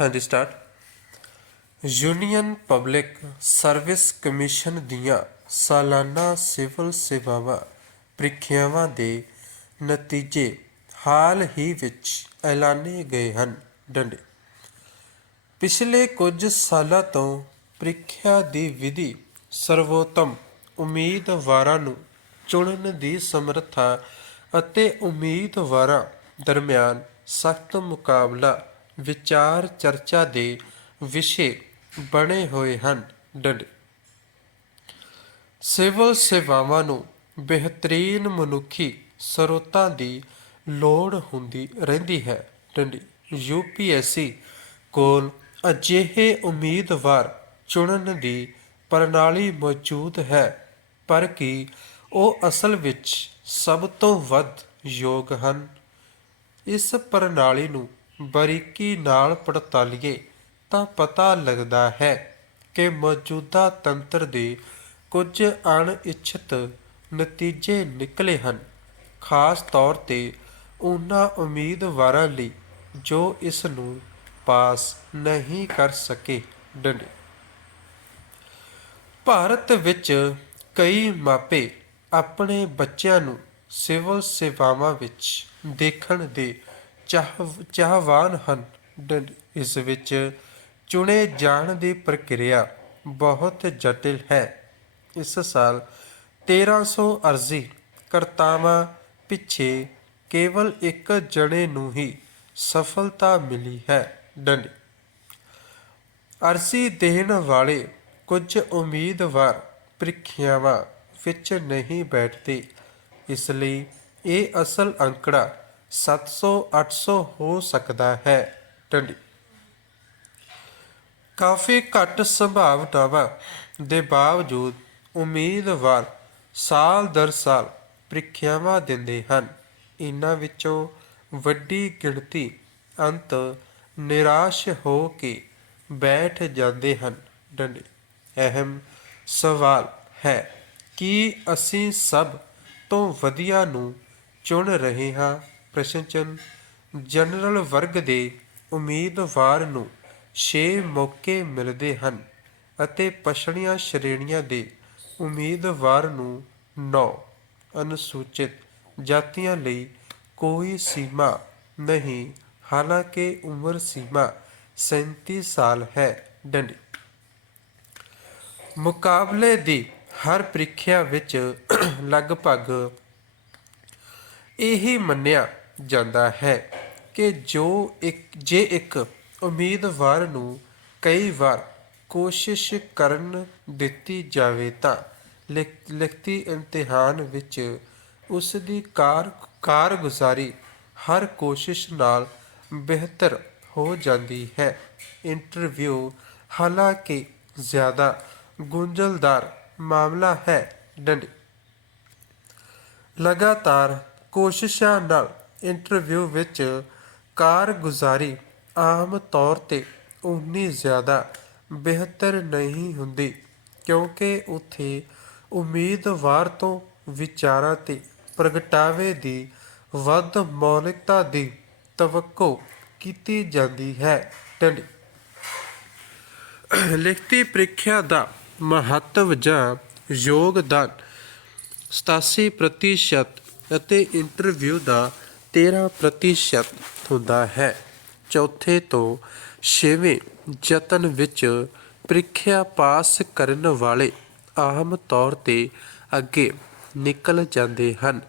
ਹਾਂਜੀ start union public service commission ਦੀਆਂ ਸਾਲਾਨਾ ਸਿਵਲ ਸੇਵਾਵਾਂ ਪ੍ਰੀਖਿਆਵਾਂ ਦੇ ਨਤੀਜੇ ਹਾਲ ਹੀ ਵਿੱਚ ਐਲਾਨੇ ਗਏ ਹਨ। ਡੰਡੇ। ਪਿਛਲੇ ਕੁਝ ਸਾਲਾਂ ਤੋਂ ਪ੍ਰੀਖਿਆ ਦੀ ਵਿਧੀ ਸਰਵੋਤਮ ਉਮੀਦਵਾਰਾਂ ਨੂੰ ਚੁਣਨ ਦੀ ਸਮਰੱਥਾ ਅਤੇ ਉਮੀਦਵਾਰਾਂ ਦਰਮਿਆਨ ਸਖਤ ਮੁਕਾਬਲਾ ਵਿਚਾਰ ਚਰਚਾ ਦੇ ਵਿਸ਼ੇ ਬਣੇ ਹੋਏ ਹਨ। ਡੰਡੇ। ਸਿਵਲ ਸੇਵਾਵਾਂ ਨੂੰ ਬਿਹਤਰੀਨ ਮਨੁੱਖੀ ਸਰੋਤਾਂ ਦੀ ਲੋੜ ਹੁੰਦੀ ਰਹਿੰਦੀ ਹੈ। ਡੰਡੀ। ਯੂਪੀਐਸਸੀ ਕੋਲ ਅਜਿਹੇ ਉਮੀਦਵਾਰ ਚੁਣਨ ਦੀ ਪ੍ਰਣਾਲੀ ਮੌਜੂਦ ਹੈ, ਪਰ ਕੀ ਉਹ ਅਸਲ ਵਿੱਚ ਸਭ ਤੋਂ ਵੱਧ ਯੋਗ ਹਨ? ਇਸ ਪ੍ਰਣਾਲੀ ਨੂੰ ਬਾਰੀਕੀ ਨਾਲ ਪੜਤਾਲੀਏ ਤਾਂ ਪਤਾ ਲੱਗਦਾ ਹੈ ਕਿ ਮੌਜੂਦਾ ਤੰਤਰ ਦੇ ਕੁਝ ਅਣਇੱਛਤ ਨਤੀਜੇ ਨਿਕਲੇ ਹਨ। ਖਾਸ ਤੌਰ ਤੇ ਉਹਨਾਂ ਉਮੀਦਵਾਰਾਂ ਲਈ ਜੋ ਇਸ ਨੂੰ ਪਾਸ ਨਹੀਂ ਕਰ ਸਕੇ। ਡੰਡੇ। ਭਾਰਤ ਵਿੱਚ ਕਈ ਮਾਪੇ ਆਪਣੇ ਬੱਚਿਆਂ ਨੂੰ ਸਿਵਲ ਸੇਵਾਵਾਂ ਵਿੱਚ ਦੇਖਣ ਦੇ ਚਾਹ ਚਾਹਵਾਨ ਹਨ। ਡੰਡੇ ਇਸ ਵਿੱਚ ਚੁਣੇ ਜਾਣ ਦੀ ਪ੍ਰਕਿਰਿਆ ਬਹੁਤ ਜਟਿਲ ਹੈ। ਇਸ ਸਾਲ 1300 ਅਰਜ਼ੀ ਕਰਤਾਵਾਂ ਪਿੱਛੇ ਕੇਵਲ ਇੱਕ ਜਣੇ ਨੂੰ ਹੀ ਸਫਲਤਾ ਮਿਲੀ ਹੈ। ਡੰਡੇ ਅਰਜ਼ੀ ਦੇਣ ਵਾਲੇ ਕੁਝ ਉਮੀਦਵਾਰ ਪ੍ਰੀਖਿਆਵਾਂ ਵਿੱਚ ਨਹੀਂ ਬੈਠਦੇ। ਇਸ ਲਈ ਇਹ ਅਸਲ ਅੰਕੜਾ 700-800 ਹੋ ਸਕਦਾ ਹੈ। ਡੰਡੀ ਕਾਫੀ ਘੱਟ ਸੰਭਾਵਨਾਵਾਂ ਦੇ ਬਾਵਜੂਦ ਉਮੀਦਵਾਰ ਸਾਲ ਦਰ ਸਾਲ ਪ੍ਰੀਖਿਆਵਾਂ ਦਿੰਦੇ ਹਨ। ਇਹਨਾਂ ਵਿੱਚੋਂ ਵੱਡੀ ਗਿਣਤੀ ਅੰਤ ਨਿਰਾਸ਼ ਹੋ ਕੇ ਬੈਠ ਜਾਂਦੇ ਹਨ। ਡੰਡੇ ਅਹਿਮ ਸਵਾਲ ਹੈ ਕਿ ਅਸੀਂ ਸਭ ਤੋਂ ਵਧੀਆ ਨੂੰ ਚੁਣ ਰਹੇ ਹਾਂ। ਪ੍ਰਸ਼ਨ ਚਿੰਨ੍ਹ ਜਨਰਲ ਵਰਗ ਦੇ ਉਮੀਦਵਾਰ ਨੂੰ 6 ਮੌਕੇ ਮਿਲਦੇ ਹਨ ਅਤੇ ਪਛੜੀਆਂ ਸ਼੍ਰੇਣੀਆਂ ਦੇ ਉਮੀਦਵਾਰ ਨੂੰ 9 ਅਨੁਸੂਚਿਤ ਜਾਤੀਆਂ ਲਈ ਕੋਈ ਸੀਮਾ ਨਹੀਂ, ਹਾਲਾਂਕਿ ਉਮਰ ਸੀਮਾ 37 ਸਾਲ ਹੈ। ਡੰਡੀ। ਮੁਕਾਬਲੇ ਦੀ ਹਰ ਪ੍ਰੀਖਿਆ ਵਿੱਚ ਲਗਭਗ ਇਹੀ ਮੰਨਿਆ ਜਾਂਦਾ ਹੈ ਕਿ ਜੋ ਇੱਕ, ਜੇ ਇੱਕ ਉਮੀਦਵਾਰ ਨੂੰ ਕਈ ਵਾਰ ਕੋਸ਼ਿਸ਼ ਕਰਨ ਦਿੱਤੀ ਜਾਵੇ ਤਾਂ ਲਿਖ- ਲਿਖਤੀ ਇਮਤਿਹਾਨ ਵਿੱਚ ਉਸ ਦੀ ਕਾਰ, ਕਾਰਗੁਜ਼ਾਰੀ ਹਰ ਕੋਸ਼ਿਸ਼ ਨਾਲ ਬਿਹਤਰ ਹੋ ਜਾਂਦੀ ਹੈ। ਇੰਟਰਵਿਊ ਹਾਲਾਂਕਿ ਜ਼ਿਆਦਾ ਗੁੰਝਲਦਾਰ ਮਾਮਲਾ ਹੈ। ਡੰਡੀ। ਲਗਾਤਾਰ ਕੋਸ਼ਿਸ਼ਾਂ ਨਾਲ ਇੰਟਰਵਿਊ ਵਿੱਚ ਕਾਰਗੁਜ਼ਾਰੀ ਆਮ ਤੌਰ ਤੇ ਉਨੀ ਜ਼ਿਆਦਾ ਬਿਹਤਰ ਨਹੀਂ ਹੁੰਦੀ, ਕਿਉਂਕਿ ਉੱਥੇ ਉਮੀਦਵਾਰ ਤੋਂ ਵਿਚਾਰਾਂ ਤੇ ਪ੍ਰਗਟਾਵੇ ਦੀ ਵੱਧ ਮੌਲਿਕਤਾ ਦੀ ਤਵੱਕੋ ਕੀਤੀ ਜਾਂਦੀ ਹੈ। ਟੰਡੀ ਲਿਖਤੀ ਪ੍ਰੀਖਿਆ ਦਾ ਮਹੱਤਵ ਜਾਂ ਯੋਗਦਾਨ 87% ਅਤੇ ਇੰਟਰਵਿਊ ਦਾ 13% ਹੁੰਦਾ ਹੈ। ਚੌਥੇ ਤੋਂ ਛੇਵੇਂ ਯਤਨ ਵਿੱਚ ਪ੍ਰੀਖਿਆ ਪਾਸ ਕਰਨ ਵਾਲੇ ਆਮ ਤੌਰ ਤੇ ਅੱਗੇ ਨਿਕਲ ਜਾਂਦੇ ਹਨ,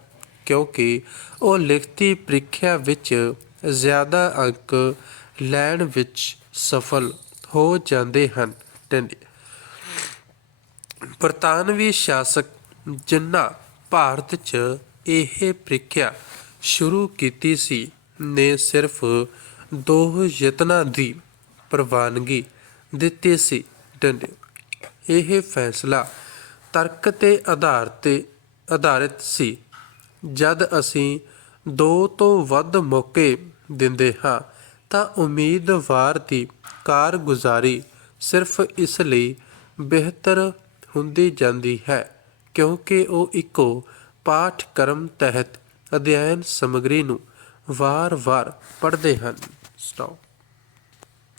ਕਿਉਂਕਿ ਉਹ ਲਿਖਤੀ ਪ੍ਰੀਖਿਆ ਵਿੱਚ ਜ਼ਿਆਦਾ ਅੰਕ ਲੈਣ ਵਿੱਚ ਸਫਲ ਹੋ ਜਾਂਦੇ ਹਨ। ਬਰਤਾਨਵੀ ਸ਼ਾਸਕ ਜਿਨ੍ਹਾਂ ਭਾਰਤ 'ਚ ਇਹ ਪ੍ਰੀਖਿਆ ਸ਼ੁਰੂ ਕੀਤੀ ਸੀ ਨੇ ਸਿਰਫ ਦੋ ਯਤਨਾਂ ਦੀ ਪ੍ਰਵਾਨਗੀ ਦਿੱਤੀ ਸੀ ਇਹ ਫੈਸਲਾ ਤਰਕ ਤੇ ਆਧਾਰ ਤੇ ਆਧਾਰਿਤ ਸੀ। ਜਦ ਅਸੀਂ ਦੋ ਤੋਂ ਵੱਧ ਮੌਕੇ ਦਿੰਦੇ ਹਾਂ, ਤਾਂ ਉਮੀਦਵਾਰ ਦੀ ਕਾਰਗੁਜ਼ਾਰੀ ਸਿਰਫ ਇਸ ਲਈ ਬਿਹਤਰ ਹੁੰਦੀ ਜਾਂਦੀ ਹੈ ਕਿਉਂਕਿ ਉਹ ਇੱਕੋ ਪਾਠਕ੍ਰਮ ਤਹਿਤ ਅਧਿਐਨ ਸਮੱਗਰੀ ਨੂੰ ਵਾਰ-ਵਾਰ ਪੜ੍ਹਦੇ ਹਨ। ਸਟਾਪ